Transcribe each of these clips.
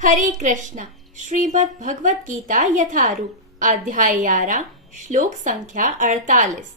हरे कृष्णा। श्रीमद् भगवत गीता यथारूप अध्याय 11 श्लोक संख्या 48।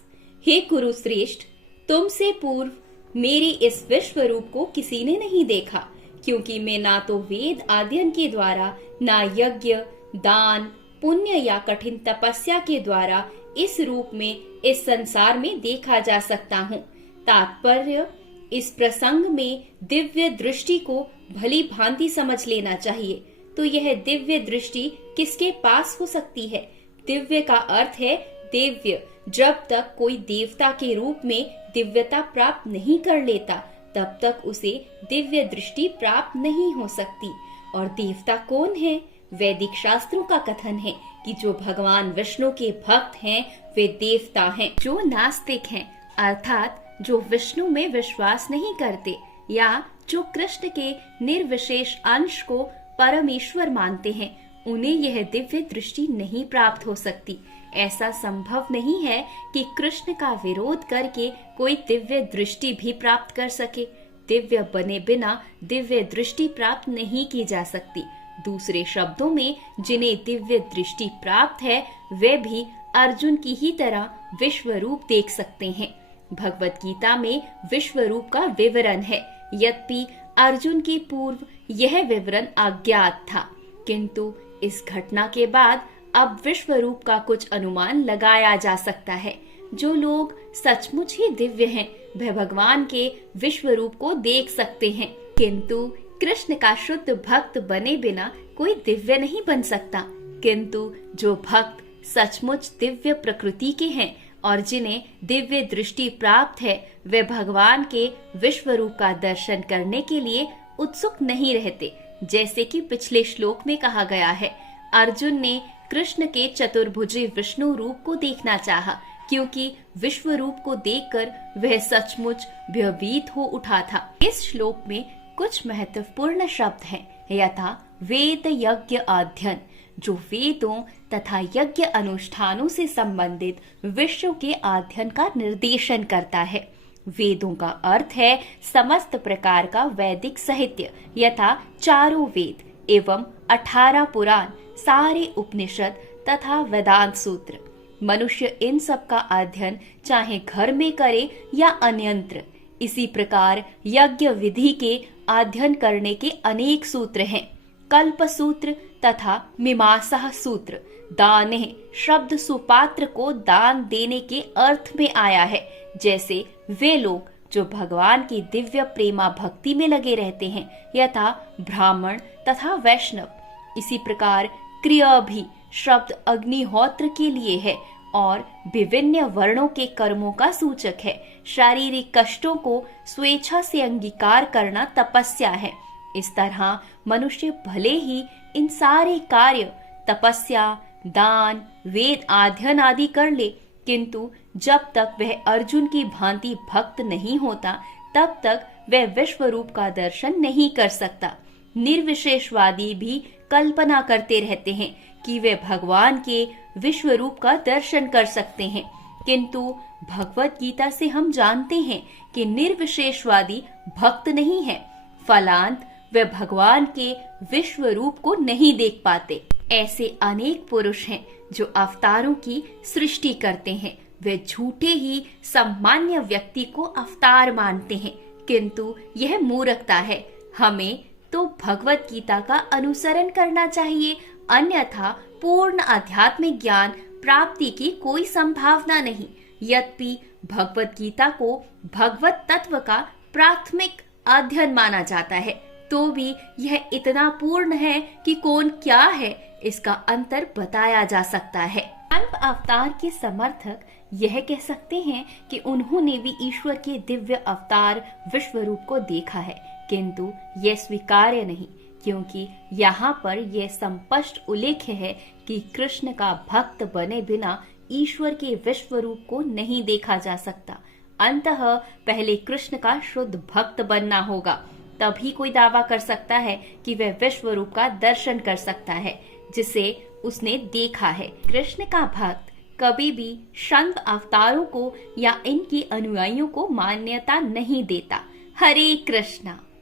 हे कुरु श्रेष्ठ, तुमसे पूर्व मेरे इस विश्व रूप को किसी ने नहीं देखा, क्योंकि मैं ना तो वेद अध्ययन के द्वारा, ना यज्ञ, दान, पुण्य या कठिन तपस्या के द्वारा इस रूप में इस संसार में देखा जा सकता हूँ। तात्पर्य, इस प्रसंग में दिव्य दृष्टि को भली भांति समझ लेना चाहिए। तो यह दिव्य दृष्टि किसके पास हो सकती है? दिव्य का अर्थ है दिव्य। जब तक कोई देवता के रूप में दिव्यता प्राप्त नहीं कर लेता, तब तक उसे दिव्य दृष्टि प्राप्त नहीं हो सकती। और देवता कौन है? वैदिक शास्त्रों का कथन है कि जो भगवान विष्णु के भक्त हैं वे देवता हैं। जो नास्तिक हैं, अर्थात जो विष्णु में विश्वास नहीं करते या जो कृष्ण के निर्विशेष अंश को परमेश्वर मानते हैं, उन्हें यह दिव्य दृष्टि नहीं प्राप्त हो सकती। ऐसा संभव नहीं है कि कृष्ण का विरोध करके कोई दिव्य दृष्टि भी प्राप्त कर सके। दिव्य बने बिना दिव्य दृष्टि प्राप्त नहीं की जा सकती। दूसरे शब्दों में, जिन्हें दिव्य दृष्टि प्राप्त है वे भी अर्जुन की ही तरह विश्व रूप देख सकते हैं। भगवत गीता में विश्व रूप का विवरण है, यद्यपि अर्जुन के पूर्व यह विवरण अज्ञात था, किंतु इस घटना के बाद अब विश्व रूप का कुछ अनुमान लगाया जा सकता है। जो लोग सचमुच ही दिव्य हैं, वह भगवान के विश्व रूप को देख सकते हैं, किंतु कृष्ण का शुद्ध भक्त बने बिना कोई दिव्य नहीं बन सकता। किंतु जो भक्त सचमुच दिव्य प्रकृति के हैं और जिन्हें दिव्य दृष्टि प्राप्त है, वे भगवान के विश्व रूप का दर्शन करने के लिए उत्सुक नहीं रहते। जैसे कि पिछले श्लोक में कहा गया है, अर्जुन ने कृष्ण के चतुर्भुजी विष्णु रूप को देखना चाहा, क्योंकि विश्व रूप को देखकर वह सचमुच भयभीत हो उठा था। इस श्लोक में कुछ महत्वपूर्ण शब्द हैं, यथा वेद यज्ञ अध्ययन, जो वेदों तथा यज्ञ अनुष्ठानों से संबंधित विषयों के अध्ययन का निर्देशन करता है। वेदों का अर्थ है समस्त प्रकार का वैदिक साहित्य, यथा चारों वेद एवं 18 पुराण, सारे उपनिषद तथा वेदांत सूत्र। मनुष्य इन सब का अध्ययन चाहे घर में करे या अन्यत्र। इसी प्रकार यज्ञ विधि के अध्ययन करने के अनेक सूत्र हैं। कल्प सूत्र तथा मीमांसा सूत्र। दाने शब्द सुपात्र को दान देने के अर्थ में आया है। जैसे वे लोग जो भगवान की दिव्य प्रेमा भक्ति में लगे रहते हैं, यथा ब्राह्मण तथा वैष्णव। इसी प्रकार क्रिया भी शब्द अग्निहोत्र के लिए है और विभिन्न वर्णों के कर्मों का सूचक है। शारीरिक कष्टों को स्वेच्छा से अंगीकार करना तपस्या है। इस तरह मनुष्य भले ही इन सारे कार्य तपस्या, दान, वेद अध्ययन आदि कर ले, किंतु जब तक वह अर्जुन की भांति भक्त नहीं होता, तब तक वह विश्व रूप का दर्शन नहीं कर सकता। निर्विशेषवादी भी कल्पना करते रहते हैं कि वे भगवान के विश्व रूप का दर्शन कर सकते हैं, किंतु भगवत गीता से हम जानते हैं कि निर्विशेषवादी भक्त नहीं है। फलांत वे भगवान के विश्व रूप को नहीं देख पाते। ऐसे अनेक पुरुष हैं जो अवतारों की सृष्टि करते हैं। वे झूठे ही सामान्य व्यक्ति को अवतार मानते हैं, किंतु यह मूर्खता है। हमें तो भगवत गीता का अनुसरण करना चाहिए, अन्यथा पूर्ण आध्यात्मिक ज्ञान प्राप्ति की कोई संभावना नहीं। यद्यपि भगवत गीता को भगवत तत्व का प्राथमिक अध्ययन माना जाता है, तो भी यह इतना पूर्ण है कि कौन क्या है इसका अंतर बताया जा सकता है। अंत अवतार के समर्थक यह कह सकते हैं कि उन्होंने भी ईश्वर के दिव्य अवतार विश्व रूप को देखा है, किंतु यह स्वीकार्य नहीं, क्योंकि यहाँ पर यह स्पष्ट उल्लेख है कि कृष्ण का भक्त बने बिना ईश्वर के विश्व रूप को नहीं देखा जा सकता। अंततः पहले कृष्ण का शुद्ध भक्त बनना होगा, तभी कोई दावा कर सकता है कि वह विश्व रूप का दर्शन कर सकता है जिसे उसने देखा है। कृष्ण का भक्त कभी भी संत अवतारों को या इनके अनुयायियों को मान्यता नहीं देता। हरे कृष्णा।